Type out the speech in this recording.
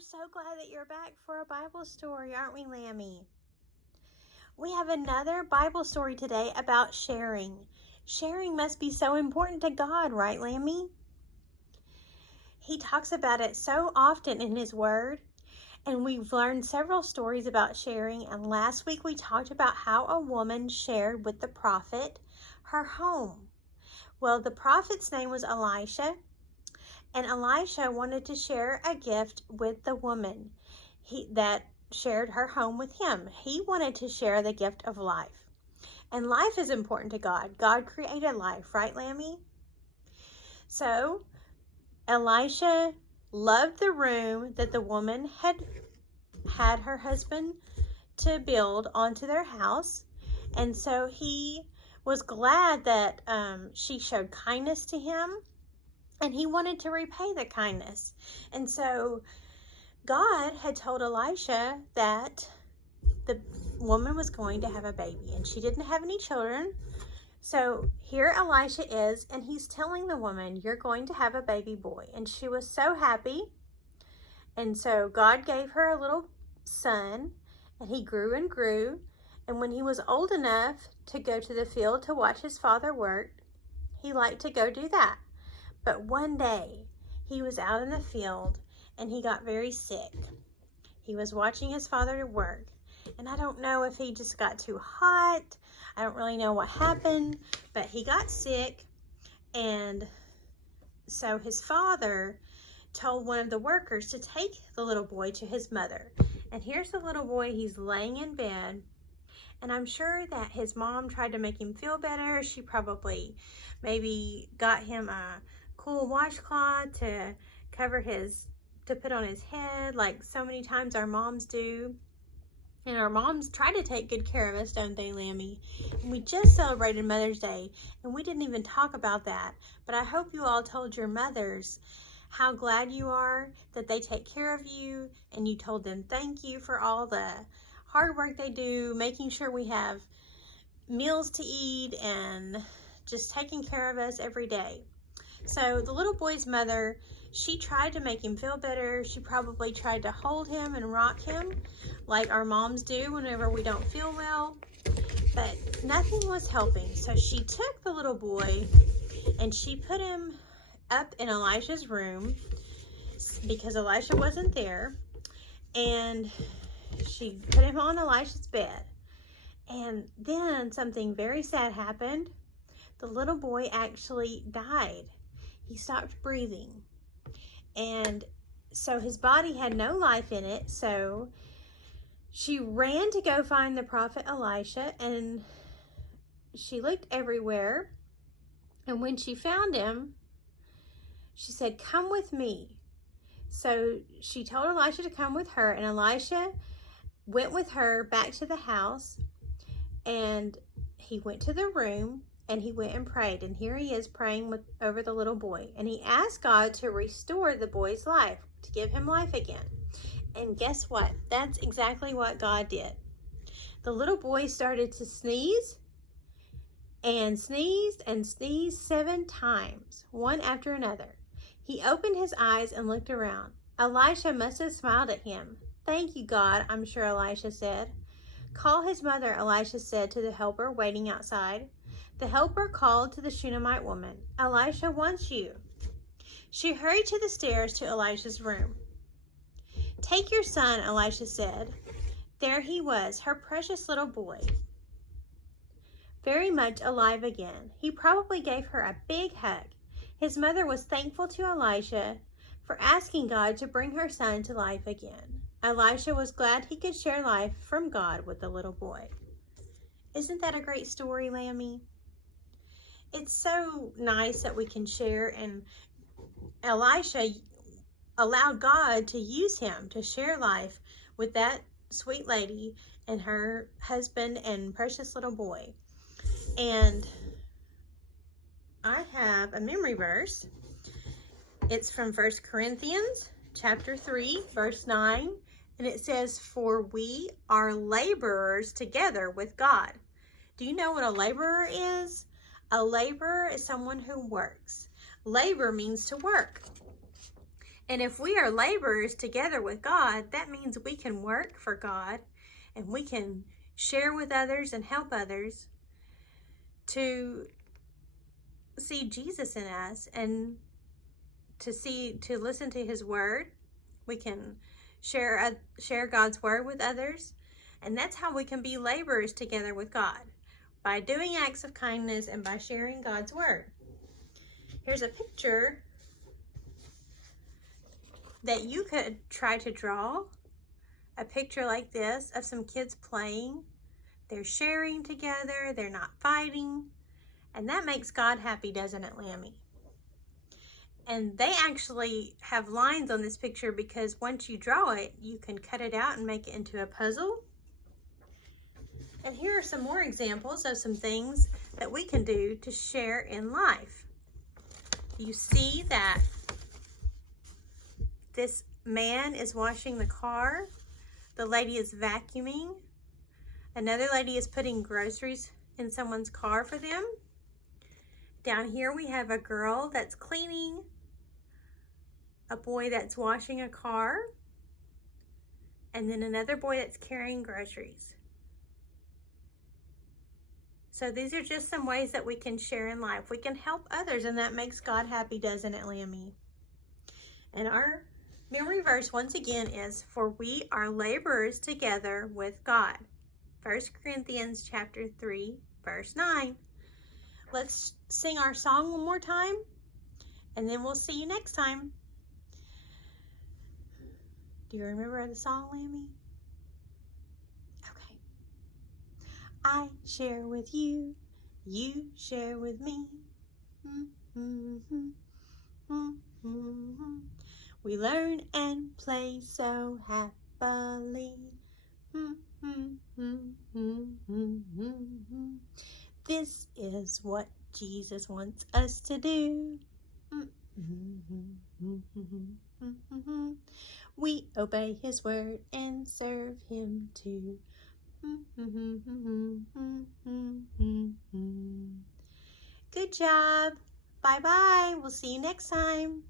so glad that you're back for a Bible story, aren't we, Lammy? We have another Bible story today about sharing. Sharing must be so important to God, right, Lammy? He talks about it so often in His Word, and we've learned several stories about sharing, and last week we talked about how a woman shared with the prophet her home. Well, the prophet's name was Elisha, and Elisha wanted to share a gift with the woman that shared her home with him. He wanted to share the gift of life. And life is important to God. God created life, right, Lammy? So Elisha loved the room that the woman had her husband to build onto their house. And so he was glad that she showed kindness to him. And he wanted to repay the kindness. And so God had told Elisha that the woman was going to have a baby. And she didn't have any children. So here Elisha is, and he's telling the woman, you're going to have a baby boy. And she was so happy. And so God gave her a little son. And he grew and grew. And when he was old enough to go to the field to watch his father work, he liked to go do that. But one day, he was out in the field, and he got very sick. He was watching his father work, and I don't know if he just got too hot. I don't really know what happened, but he got sick, and so his father told one of the workers to take the little boy to his mother. And here's the little boy. He's laying in bed, and I'm sure that his mom tried to make him feel better. She probably maybe got him a cool washcloth to put on his head, like so many times our moms do. And our moms try to take good care of us, don't they, Lammy? And we just celebrated Mother's Day, and we didn't even talk about that. But I hope you all told your mothers how glad you are that they take care of you, and you told them thank you for all the hard work they do, making sure we have meals to eat and just taking care of us every day. So the little boy's mother, she tried to make him feel better. She probably tried to hold him and rock him like our moms do whenever we don't feel well. But nothing was helping. So she took the little boy and she put him up in Elisha's room because Elisha wasn't there. And she put him on Elisha's bed. And then something very sad happened. The little boy actually died. He stopped breathing. And so his body had no life in it. So she ran to go find the prophet Elisha, and she looked everywhere. And when she found him, she said, "Come with me." So she told Elisha to come with her, and Elisha went with her back to the house, and he went to the room. And he went and prayed, and here he is praying over the little boy. And he asked God to restore the boy's life, to give him life again. And guess what? That's exactly what God did. The little boy started to sneeze and sneezed and sneezed 7 times, one after another. He opened his eyes and looked around. Elisha must have smiled at him. "Thank you, God," I'm sure Elisha said. "Call his mother," Elisha said to the helper waiting outside. The helper called to the Shunammite woman, "Elisha wants you." She hurried to the stairs to Elisha's room. "Take your son," Elisha said. There he was, her precious little boy, very much alive again. He probably gave her a big hug. His mother was thankful to Elisha for asking God to bring her son to life again. Elisha was glad he could share life from God with the little boy. Isn't that a great story, Lammy? It's so nice that we can share, and Elisha allowed God to use him to share life with that sweet lady and her husband and precious little boy. And I have a memory verse. It's from 1 Corinthians chapter 3, verse 9, and it says, "For we are laborers together with God." Do you know what a laborer is? A laborer is someone who works. Labor means to work. And if we are laborers together with God, that means we can work for God and we can share with others and help others to see Jesus in us and to listen to his word. We can share God's word with others, and that's how we can be laborers together with God, by doing acts of kindness and by sharing God's word. Here's a picture that you could try to draw, a picture like this of some kids playing. They're sharing together, they're not fighting, and that makes God happy, doesn't it, Lammy? And they actually have lines on this picture because once you draw it, you can cut it out and make it into a puzzle. And here are some more examples of some things that we can do to share in life. You see that this man is washing the car. The lady is vacuuming. Another lady is putting groceries in someone's car for them. Down here we have a girl that's cleaning, a boy that's washing a car, and then another boy that's carrying groceries. So these are just some ways that we can share in life. We can help others, and that makes God happy, doesn't it, Lammy? And our memory verse once again is, for we are laborers together with God. 1 Corinthians chapter 3, verse 9. Let's sing our song one more time, and then we'll see you next time. Do you remember the song, Lammy? Okay. I share with you, you share with me. We learn and play so happily. This is what Jesus wants us to do. We obey his word and serve him too. Good job. Bye-bye. We'll see you next time.